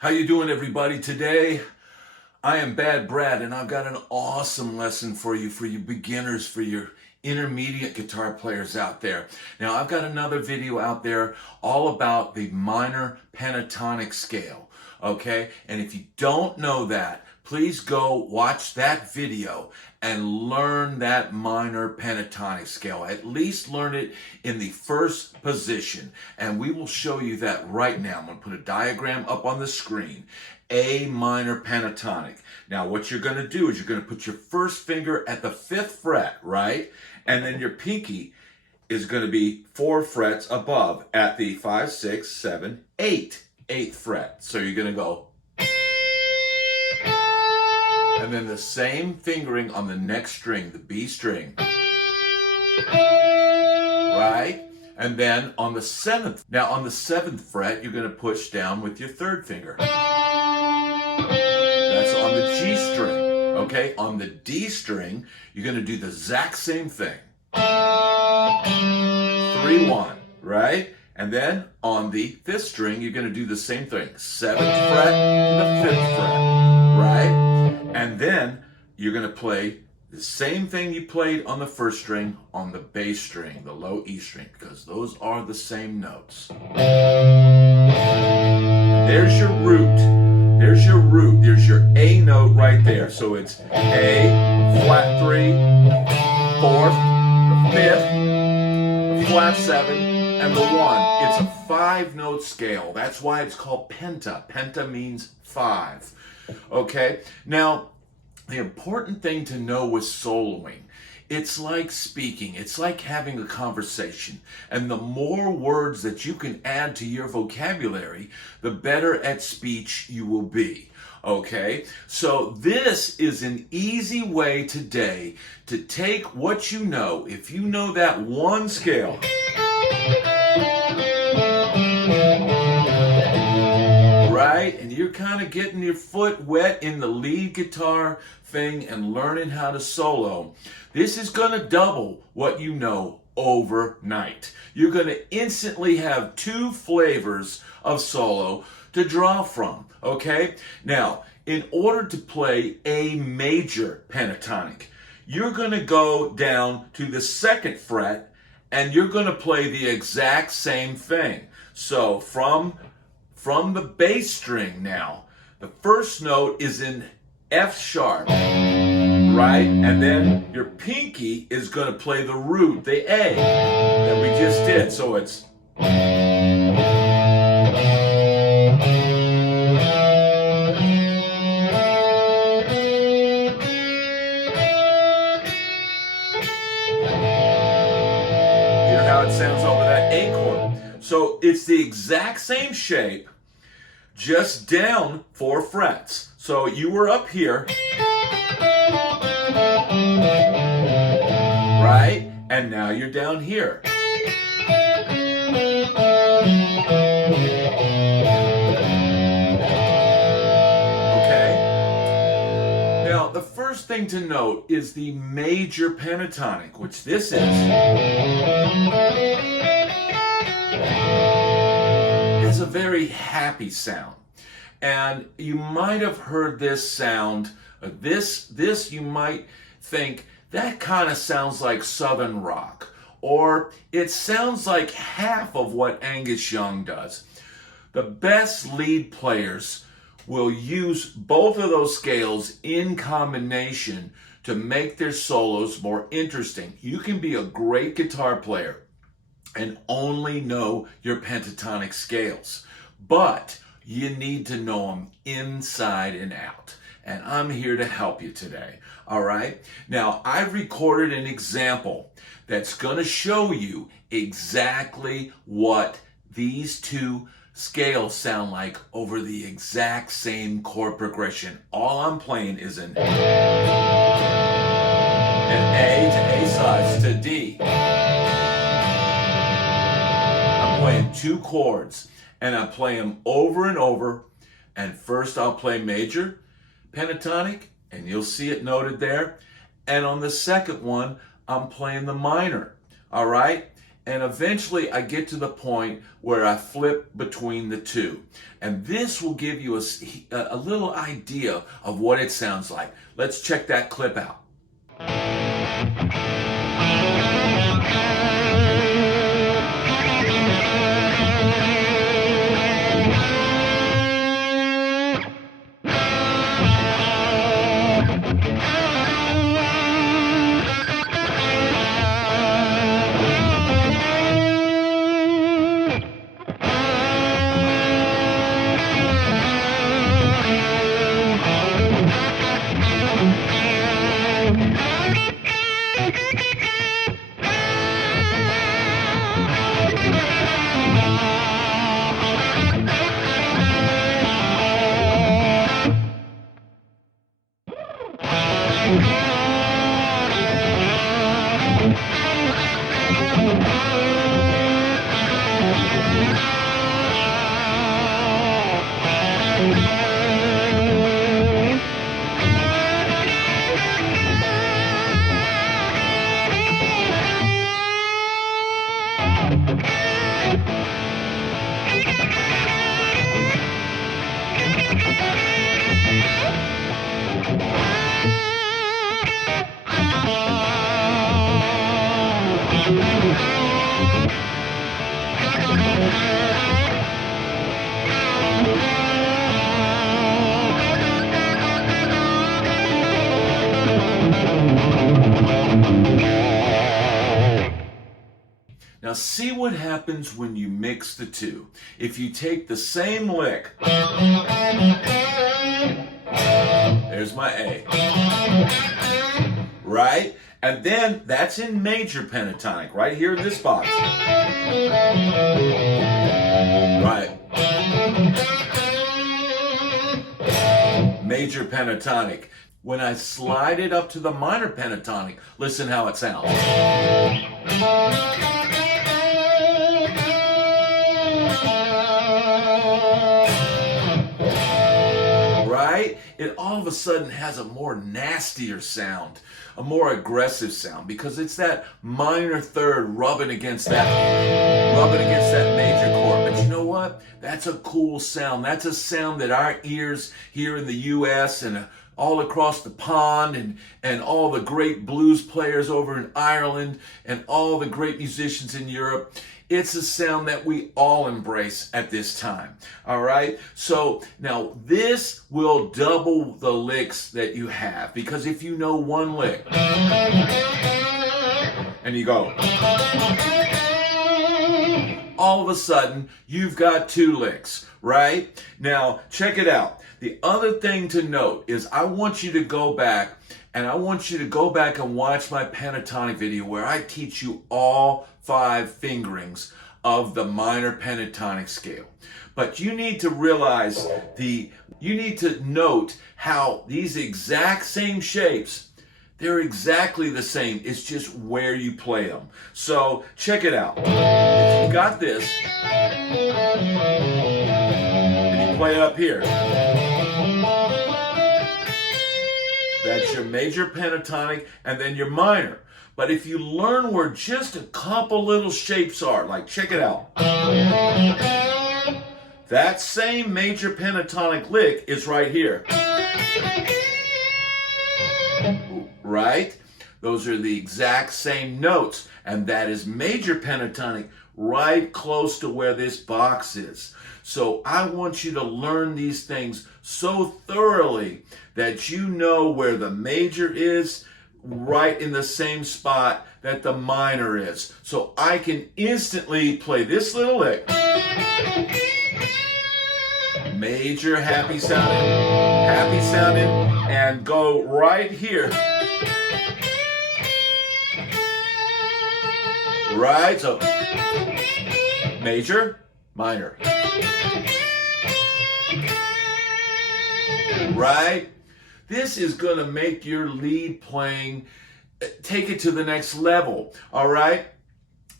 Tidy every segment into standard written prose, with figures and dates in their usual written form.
How you doing, everybody? Today, I am Bad Brad, and I've got an awesome lesson for you beginners, for your intermediate guitar players out there. Now, I've got another video out there all about the minor pentatonic scale, okay? And if you don't know that, please go watch that video and learn that minor pentatonic scale. At least learn it in the first position. And we will show you that right now. I'm going to put a diagram up on the screen. A minor pentatonic. Now what you're going to do is you're going to put your first finger at the 5th fret, right? And then your pinky is going to be 4 frets above at the 5, 6, 7, 8, 8th fret. So you're going to go, and then the same fingering on the next string, the B string, right? And then on the 7th, now on the 7th fret, you're going to push down with your 3rd finger. That's on the G string, okay? On the D string, you're going to do the exact same thing. 3, 1, right? And then on the 5th string, you're going to do the same thing. 7th fret to the 5th fret, right? And then you're going to play the same thing you played on the 1st string on the bass string, the low E string, because those are the same notes. There's your root. There's your root. There's your A note right there. So it's A, flat 3, 4th, the 5th, the flat 7, and the 1. It's a 5-note scale. That's why it's called penta. Penta means 5. Okay? Now, the important thing to know with soloing, it's like speaking. It's like having a conversation. And the more words that you can add to your vocabulary, the better at speech you will be. Okay? So this is an easy way today to take what you know. If you know that one scale, right? And you're kind of getting your foot wet in the lead guitar thing and learning how to solo. This is going to double what you know overnight. You're going to instantly have 2 flavors of solo to draw from, okay? Now, in order to play a major pentatonic, you're going to go down to the 2nd fret and you're going to play the exact same thing. So from the bass string now, the first note is in F sharp, right? And then your pinky is going to play the root, the A, that we just did. So it's, you hear how it sounds over that A chord. So it's the exact same shape, just down 4 frets. So you were up here, right? And now you're down here. Okay? Now, the first thing to note is the major pentatonic, which this is. It's a very happy sound. And you might have heard this sound, this you might think, that kind of sounds like Southern rock. Or it sounds like half of what Angus Young does. The best lead players will use both of those scales in combination to make their solos more interesting. You can be a great guitar player and only know your pentatonic scales, but you need to know them inside and out. And I'm here to help you today. All right? Now, I've recorded an example that's going to show you exactly what these 2 scales sound like over the exact same chord progression. All I'm playing is an A to A sus to D. I'm playing 2 chords. And I play them over and over. And first I'll play major pentatonic, and you'll see it noted there. And on the second one, I'm playing the minor, all right? And eventually I get to the point where I flip between the two. And this will give you a little idea of what it sounds like. Let's check that clip out. Now see what happens when you mix the two. If you take the same lick, there's my A, right? And then that's in major pentatonic, right here in this box. Right. Major pentatonic. When I slide it up to the minor pentatonic, listen how it sounds. Right? It all of a sudden has a more nastier sound, a more aggressive sound, because it's that minor third rubbing against that major chord. But you know what? That's a cool sound. That's a sound that our ears here in the U.S. and all across the pond and all the great blues players over in Ireland and all the great musicians in Europe, it's a sound that we all embrace at this time. All right? So now this will double the licks that you have, because if you know one lick and you go, all of a sudden you've got two licks, right? Now check it out. The other thing to note is I want you to go back and watch my pentatonic video where I teach you all 5 fingerings of the minor pentatonic scale. But you need to realize you need to note how these exact same shapes, they're exactly the same. It's just where you play them. So check it out. If you got this, and you play it up here, that's your major pentatonic and then your minor. But if you learn where just a couple little shapes are, like check it out. That same major pentatonic lick is right here. Right? Those are the exact same notes, and that is major pentatonic right close to where this box is. So I want you to learn these things so thoroughly that you know where the major is right in the same spot that the minor is. So I can instantly play this little lick. Major, happy sounding, and go right here. Right, so major, minor. Right? This is going to make your lead playing, take it to the next level, all right?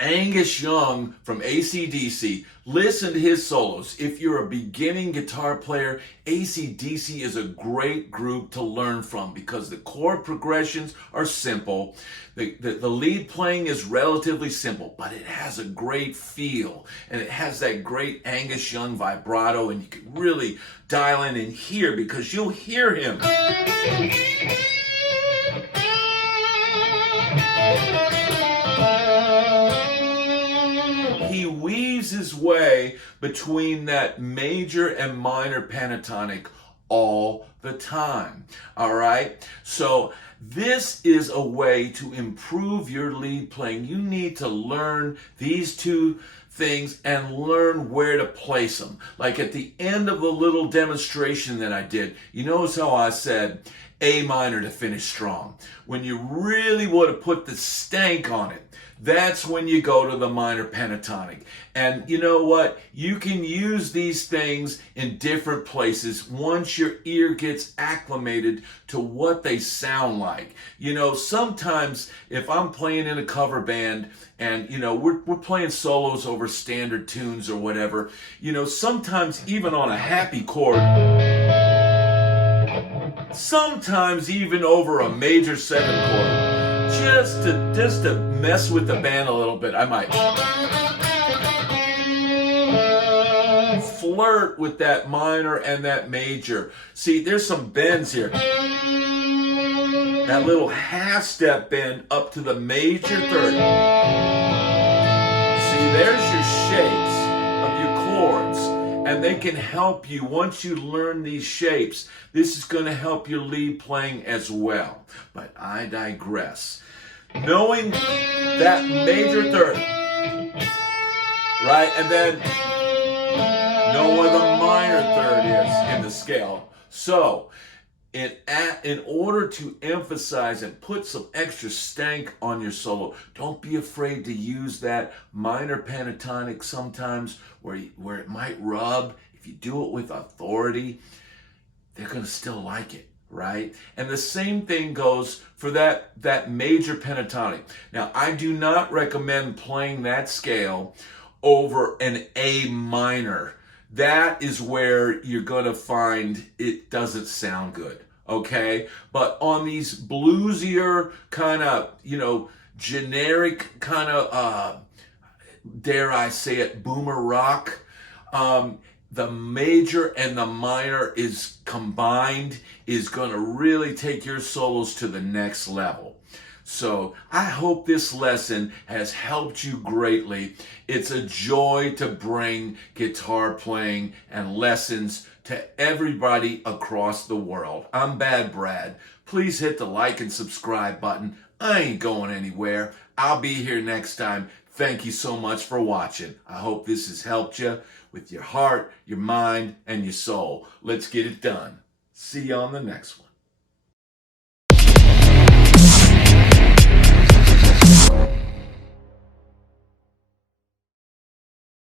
Angus Young from AC/DC, listen to his solos. If you're a beginning guitar player, AC/DC is a great group to learn from because the chord progressions are simple. The lead playing is relatively simple, but it has a great feel and it has that great Angus Young vibrato, and you can really dial in and hear because you'll hear him. He weaves his way between that major and minor pentatonic all the time. All right? So this is a way to improve your lead playing. You need to learn these two things and learn where to place them. Like at the end of the little demonstration that I did, you notice how I said A minor to finish strong. When you really want to put the stank on it, that's when you go to the minor pentatonic. And you know what? You can use these things in different places once your ear gets acclimated to what they sound like. You know, sometimes if I'm playing in a cover band and, you know, we're playing solos over standard tunes or whatever, you know, sometimes even on a happy chord, sometimes even over a major 7 chord, just to mess with the band a little bit, I might flirt with that minor and that major. See, there's some bends here. That little half step bend up to the major 3rd. See, there's your shapes of your chords. And they can help you once you learn these shapes. This is going to help your lead playing as well. But I digress. Knowing that major 3rd, right? And then know where the minor 3rd is in the scale. So, in order to emphasize and put some extra stank on your solo, don't be afraid to use that minor pentatonic sometimes where it might rub. If you do it with authority, they're going to still like it, right? And the same thing goes for that major pentatonic. Now, I do not recommend playing that scale over an A minor. That is where you're going to find it doesn't sound good, okay? But on these bluesier kind of, you know, generic kind of, dare I say it, boomer rock, the major and the minor is combined is going to really take your solos to the next level. So I hope this lesson has helped you greatly. It's a joy to bring guitar playing and lessons to everybody across the world. I'm Bad Brad. Please hit the like and subscribe button. I ain't going anywhere. I'll be here next time. Thank you so much for watching. I hope this has helped you with your heart, your mind, and your soul. Let's get it done. See you on the next one.